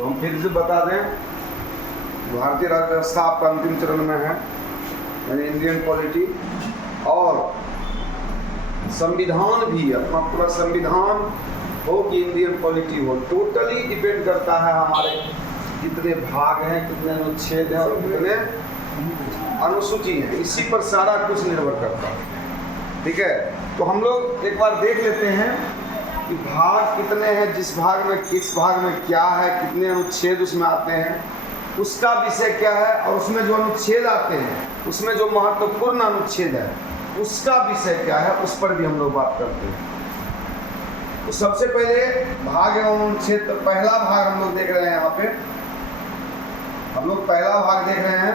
तो हम फिर से बता दें, भारतीय राज्य व्यवस्था आपका अंतिम चरण में है, यानी इंडियन पॉलिटी, और संविधान भी, अपना पूरा संविधान हो कि इंडियन पॉलिटी हो, टोटली डिपेंड करता है हमारे कितने भाग हैं, कितने अनुच्छेद हैं और कितने अनुसूची हैं, इसी पर सारा कुछ निर्भर करता है। ठीक है, तो हम लोग एक बार देख लेते हैं कि भाग कितने हैं, जिस भाग में किस भाग में क्या है, कितने अनुच्छेद उसमें आते हैं, उसका विषय क्या है, और उसमें जो अनुच्छेद आते हैं उसमें जो महत्वपूर्ण अनुच्छेद है उसका विषय क्या है, उस पर भी हम लोग बात करते हैं। तो सबसे पहले भाग एवं अनुच्छेद, पहला भाग हम लोग देख रहे हैं। यहाँ पे हम लोग पहला भाग देख रहे हैं।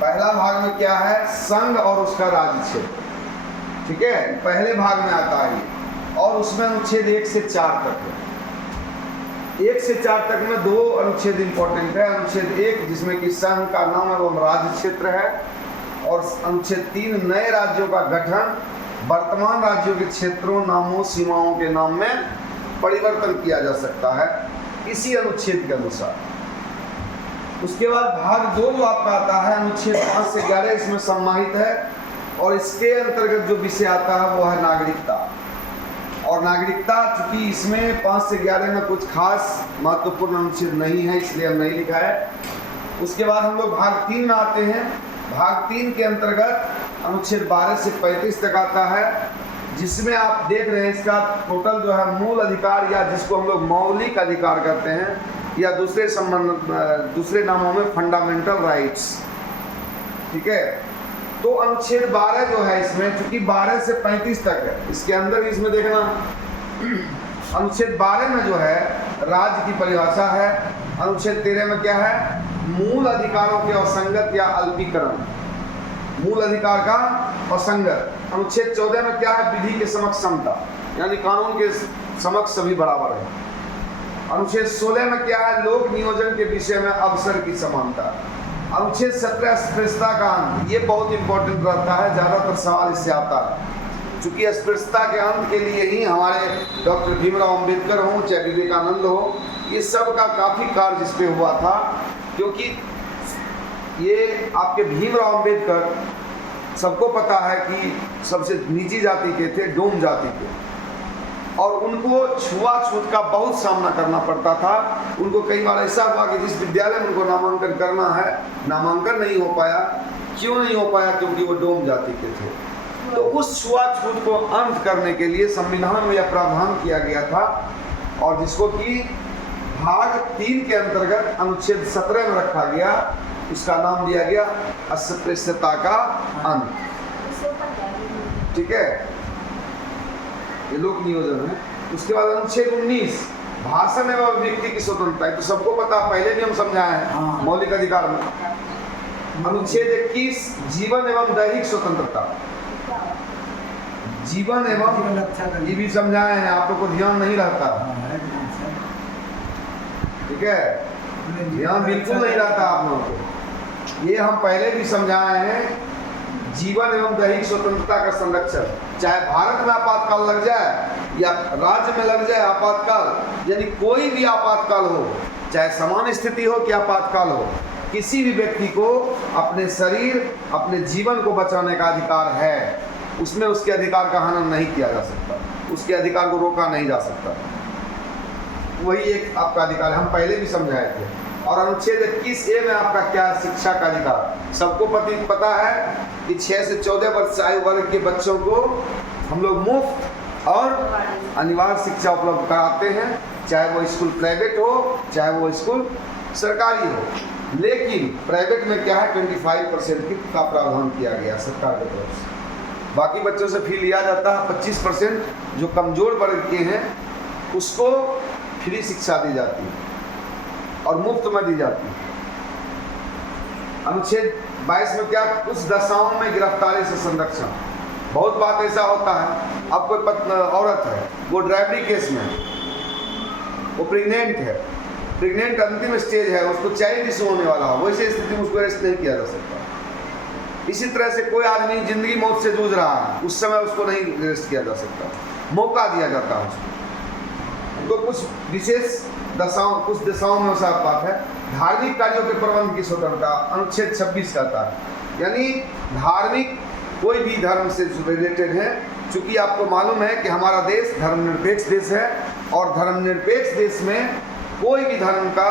पहला भाग में क्या है, संघ और उसका राज्य क्षेत्र। ठीक है, पहले भाग में आता है और उसमें अनुच्छेद 1 से 4 तक है। 1 से 4 तक में 2 अनुच्छेद इंपॉर्टेंट है। अनुच्छेद 1 जिसमें कि संघ का नाम एवं राज्य क्षेत्र है, और अनुच्छेद 3 नए राज्यों का गठन, वर्तमान राज्यों के क्षेत्रों, नामों, सीमाओं के नाम में परिवर्तन किया जा सकता है इसी अनुच्छेद के अनुसार। उसके बाद भाग 2 जो आपका आता है, अनुच्छेद 5 से 11 इसमें सम्मानित है, और इसके अंतर्गत जो विषय आता है वो है नागरिकता। और नागरिकता, चूंकि इसमें 5 से 11 में कुछ खास महत्वपूर्ण अनुच्छेद नहीं है, इसलिए हम नहीं लिखा है। उसके बाद हम लोग भाग 3 में आते हैं। भाग 3 के अंतर्गत अनुच्छेद 12 से 35 तक आता है, जिसमें आप देख रहे हैं इसका टोटल जो है मूल अधिकार, या जिसको हम लोग मौलिक अधिकार कहते हैं, या दूसरे नामों में फंडामेंटल राइट्स। ठीक है, तो अनुच्छेद 12 जो है इसमें, चूंकि 12 से 35 तक है, इसके अंदर इसमें देखना, अनुच्छेद 12 में जो है राज्य की परिभाषा है। अनुच्छेद 13 में क्या है, मूल अधिकारों के असंगत या अल्पीकरण, मूल अधिकार का असंगत। अनुच्छेद 14 में क्या है, विधि के समक्ष समता, यानी कानून के समक्ष सभी बराबर है। अनुच्छेद 16 में क्या है, लोक नियोजन के विषय में अवसर की समानता। अनुच्छेद 17 अस्पृश्यता का अंत, ये बहुत इंपॉर्टेंट रहता है, ज़्यादातर सवाल इससे आता है, चूंकि अस्पृश्यता के अंत के लिए ही हमारे डॉक्टर भीमराव अंबेडकर हों चाहे विवेकानंद हो, ये सब का काफ़ी कार्य इस पे हुआ था, क्योंकि ये आपके भीमराव अंबेडकर, सबको पता है कि सबसे नीची जाति के थे, डोम जाति के, और उनको छुआछूत का बहुत सामना करना पड़ता था। उनको कई बार ऐसा हुआ कि जिस विद्यालय में उनको नामांकन करना है, नामांकन नहीं हो पाया। क्यों नहीं हो पाया, क्योंकि वो डोम जाति के थे। तो उस छुआछूत को अंत करने के लिए संविधान में यह प्रावधान किया गया था, और जिसको कि भाग 3 के अंतर्गत अनुच्छेद 17 में रखा गया, उसका नाम दिया गया अस्पृश्यता का अंत। ठीक है, ये लोक नियोजन है। उसके बाद अनुच्छेद 19 भाषण एवं अभिव्यक्ति की स्वतंत्रता है, तो सबको पता, पहले भी हम समझाए हैं मौलिक अधिकार में। अनुच्छेद 21 जीवन एवं दैहिक स्वतंत्रता, जीवन एवं, ये भी समझाए हैं, आप लोग को ध्यान नहीं रहता। ठीक है, ध्यान बिल्कुल नहीं रहता आप लोगों को, ये हम पहले भी समझाए हैं। जीवन एवं दैहिक स्वतंत्रता का संरक्षण, चाहे भारत में आपातकाल लग जाए या राज्य में लग जाए आपातकाल, यानी कोई भी आपातकाल हो, चाहे सामान्य स्थिति हो कि आपातकाल हो, किसी भी व्यक्ति को अपने शरीर, अपने जीवन को बचाने का अधिकार है। उसमें उसके अधिकार का हनन नहीं किया जा सकता, उसके अधिकार को रोका नहीं जा सकता, वही एक आपका अधिकार है, हम पहले भी समझाए थे। और अनुच्छेद 21A में आपका क्या है, शिक्षा का अधिकार। सबको पता है कि 6 से 14 वर्ष आयु वर्ग के बच्चों को हम लोग मुफ्त और अनिवार्य शिक्षा उपलब्ध कराते हैं, चाहे वो स्कूल प्राइवेट हो चाहे वो स्कूल सरकारी हो। लेकिन प्राइवेट में क्या है, 25% का प्रावधान किया गया सरकार की तरफ से। बाकी बच्चों से फी लिया जाता है 25%, जो कमजोर वर्ग के हैं उसको फ्री शिक्षा दी जाती है और मुफ्त में दी जाती है। अनुच्छेद 22 में क्या, कुछ दशाओं में गिरफ्तारी से संरक्षण। बहुत बात ऐसा होता है, अब कोई औरत है, वो ड्राइवरी केस में, वो प्रेग्नेंट है, प्रेग्नेंट अंतिम स्टेज है, उसको चाइल्ड इशू होने वाला हो, वैसे स्थिति में उसको अरेस्ट नहीं किया जा सकता। इसी तरह से कोई आदमी जिंदगी मौत से जूझ रहा है, उस समय उसको नहीं अरेस्ट किया जा सकता, मौका दिया जाता है उसको। तो कुछ विशेष दशाओं कुछ दिशाओं में वसा बात है। धार्मिक कार्यों के प्रबंध की स्वतंत्रता अनुच्छेद 26 कहता है, यानी धार्मिक कोई भी धर्म से रिलेटेड है। चूंकि आपको मालूम है कि हमारा देश धर्मनिरपेक्ष देश है और धर्मनिरपेक्ष देश में कोई भी धर्म का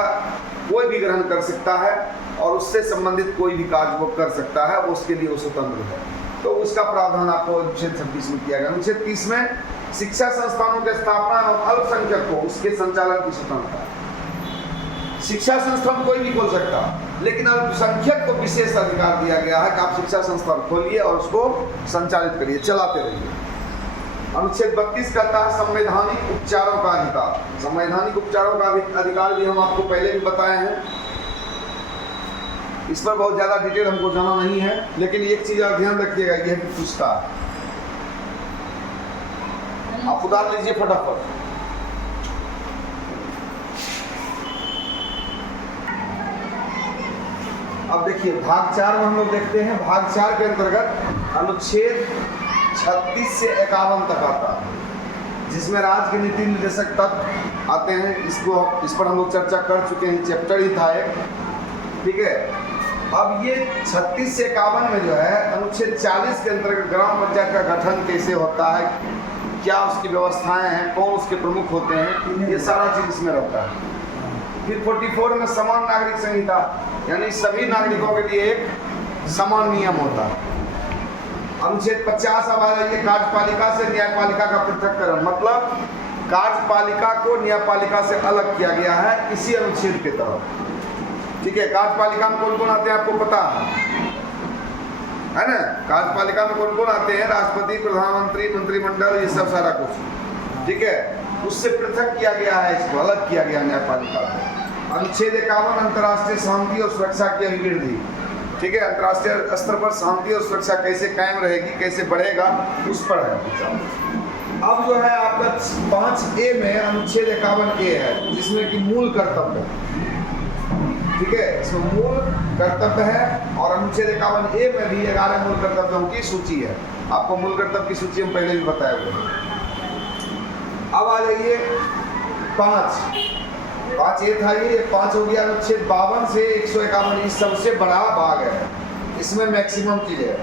कोई भी ग्रहण कर सकता है और उससे संबंधित कोई भी कार्य वो कर सकता है, उसके लिए वो स्वतंत्र है। तो उसका प्रावधान आपको अनुच्छेद 26 में किया गया। अनुच्छेद 30 में शिक्षा संस्थानों की स्थापना और अल्पसंख्यक को उसके संचालन की स्वतंत्रता। शिक्षा संस्थान कोई भी खोल सकता, लेकिन अल्पसंख्यक को विशेष अधिकार दिया गया है कि आप शिक्षा संस्थान खोलिए और उसको संचालित करिए, चलाते रहिए। अनुच्छेद 32 कहता है संवैधानिक उपचारों का अधिकार। संवैधानिक उपचारों का अधिकार भी हम आपको पहले भी बताए हैं, इस पर बहुत ज़्यादा डिटेल हमको जाना नहीं है, लेकिन एक चीज़ आप ध्यान रखिएगा, यह भी पूछता है, आप उतार लीजिए फटाफट। अब देखिए भाग 4 में हम लोग देखते हैं, भाग 4 के अंतर्गत अनुच्छेद 36 से 51 तक आता है, जिसमें राज्य के नीति निर्देशक तत्व आते हैं। इस पर हम लोग चर्चा कर चुके हैं, चैप्टर ही था एक, ठीक है। अब ये 36 से 51 में जो है अनुच्छेद 40 के अंतर्गत ग्राम पंचायत का गठन कैसे होता है, क्या उसकी व्यवस्थाएं हैं, कौन उसके प्रमुख होते हैं, ये सारा चीज इसमें रहता है। फिर 44 में समान नागरिक संहिता, यानी सभी नागरिकों के लिए एक समान नियम होता है। अनुच्छेद 50 अब आ जाइए, कार्यपालिका से न्यायपालिका का पृथक्करण, मतलब कार्यपालिका को न्यायपालिका से अलग किया गया है इसी अनुच्छेद के तहत, ठीक है। कार्यपालिका में कौन कौन आते हैं आपको पता है ना? कार्यपालिका में कौन कौन आते हैं? राष्ट्रपति, प्रधानमंत्री, मंत्रिमंडल, ये सब सारा कुछ, ठीक है। उससे पृथक किया गया है, इसको अलग किया गया न्यायपालिका को। अनुच्छेद 51 अंतर्राष्ट्रीय शांति और सुरक्षा की अभिवृद्धि, ठीक है। अंतर्राष्ट्रीय स्तर पर शांति और सुरक्षा कैसे कायम रहेगी, कैसे बढ़ेगा, उस पर है। अब जो है आपका 5A में अनुच्छेद 51A है, जिसमें कि मूल कर्तव्य, ठीक है, इसमें मूल कर्तव्य है। और अनुच्छेद 51A में भी 11 मूल कर्तव्यों की सूची है। आपको मूल कर्तव्य की सूची हम पहले भी बताए हुए हैं। अब आ जाइए 5A था ये 5 हो गया। अनुच्छेद 52 से 151 इस सबसे बड़ा भाग है, इसमें मैक्सिमम चीज है।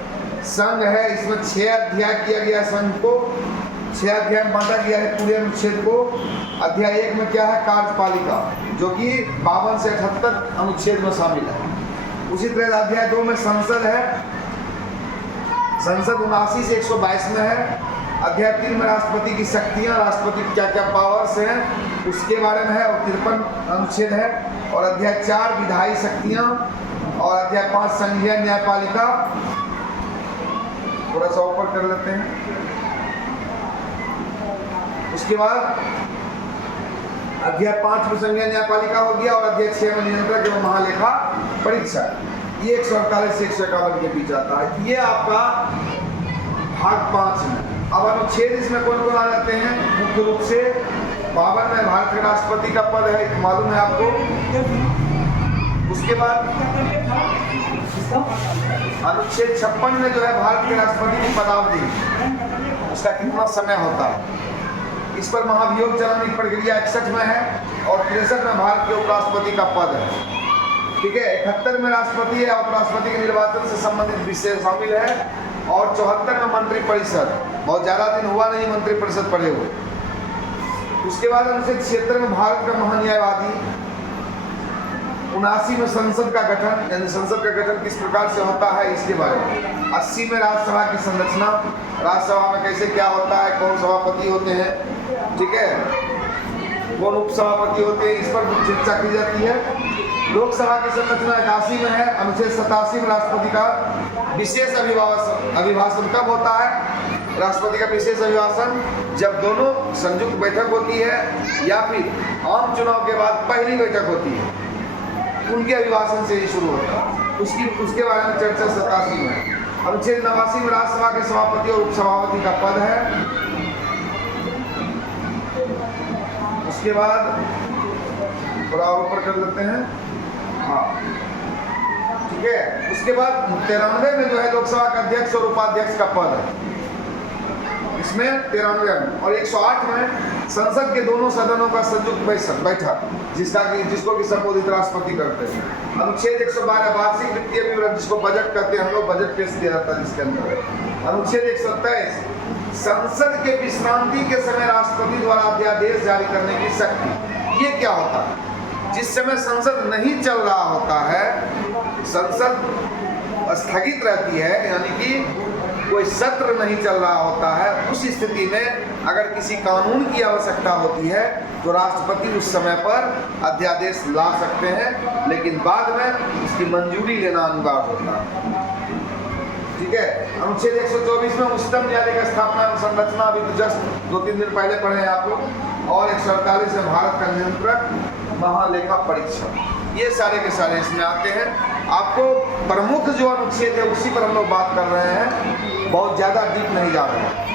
संघ है, इसमें 6 अध्याय किया गया, संघ को 6 अध्याय में बांटा गया है पूरे अनुच्छेद को। अध्याय 1 में क्या है? कार्यपालिका, जो कि 52 से 78 अनुच्छेद में शामिल है। उसी तरह अध्याय 2 में संसद है, संसद 79 से 122 में है। अध्याय 3 में राष्ट्रपति की शक्तियां, राष्ट्रपति की क्या क्या पावर्स हैं उसके बारे में है और 53 अनुच्छेद है। और अध्याय 4 विधायी शक्तियां और अध्याय 5 संघीय न्यायपालिका। थोड़ा सा ऊपर कर लेते हैं। उसके बाद अध्याय 5 में संघीय न्यायपालिका हो गया और अध्याय 6 में नियंत्रक एवं महालेखा परीक्षा। ये 148 से 151 के बीच आता है। ये आपका भाग 5 में। अब अनुच्छेद इसमें कौन कौन आ जाते हैं? मुख्य रूप से 52 में भारत के राष्ट्रपति का पद है, मालूम है आपको। उसके बाद अनुच्छेद 56 में जो है भारत के राष्ट्रपति की पदावधि, उसका कितना समय होता है, इस पर महाभियोग चलाने की प्रक्रिया 61 में है। और 63 में भारत के उपराष्ट्रपति का पद है, ठीक है। 71 में राष्ट्रपति है और उपराष्ट्रपति के निर्वाचन से संबंधित विषय शामिल है। और 74 में मंत्रिपरिषद, बहुत ज़्यादा दिन हुआ नहीं मंत्रिपरिषद पड़े हुए। उसके बाद अनुच्छेद 76 में भारत का महान्यायवादी। 79 में संसद का गठन, यानी संसद का गठन किस प्रकार से होता है इसके बारे में। 80 में राज्यसभा की संरचना, राज्यसभा में कैसे क्या होता है, कौन सभापति होते हैं, ठीक है, कौन उपसभापति होते हैं, इस पर चर्चा की जाती है। लोकसभा की संरचना 81 में है। अनुच्छेद 87 में राष्ट्रपति का विशेष अभिभाषण कब होता है? राष्ट्रपति का विशेष अभिभाषण जब दोनों संयुक्त बैठक होती है या फिर आम चुनाव के बाद पहली बैठक होती है, उनके अभिभाषण से ही शुरू होता है। उसके बारे में चर्चा 87 में। अनुच्छेद 89 में राज्यसभा के सभापति और उपसभापति का पद है। उसके बाद थोड़ा ऊपर कर लेते हैं, हाँ, ठीक है। उसके बाद 93 में जो है लोकसभा का अध्यक्ष और उपाध्यक्ष का पद है। इसमें 93 और 108 में संसद के दोनों सदनों का संयुक्त बैठक जिसको कि संबोधित राष्ट्रपति करते हैं। अनुच्छेद 112 वार्षिक वित्तीय विवरण, जिसको बजट कहते हैं हम लोग, बजट पेश किया जाता है जिसके अंदर। अनुच्छेद 127 संसद के विश्रांति के समय राष्ट्रपति द्वारा अध्यादेश जारी करने की शक्ति। ये क्या होता है? जिस समय संसद नहीं चल रहा होता है, संसद स्थगित रहती है, यानी कि कोई सत्र नहीं चल रहा होता है, उस स्थिति में अगर किसी कानून की आवश्यकता होती है तो राष्ट्रपति उस समय पर अध्यादेश ला सकते हैं, लेकिन बाद में उसकी मंजूरी लेना अनिवार्य होता है। ठीक है। अनुच्छेद 124 में उच्चतम न्यायालय का स्थापना एवं संरचना, अभी जस्ट 2-3 दिन पहले पढ़े हैं आप लोग। और 148 में भारत का नियंत्रक महालेखा परीक्षक। ये सारे के सारे इसमें आते हैं। आपको प्रमुख जो अनुच्छेद है उसी पर हम लोग बात कर रहे हैं, बहुत ज़्यादा डीप नहीं जा रहे हैं।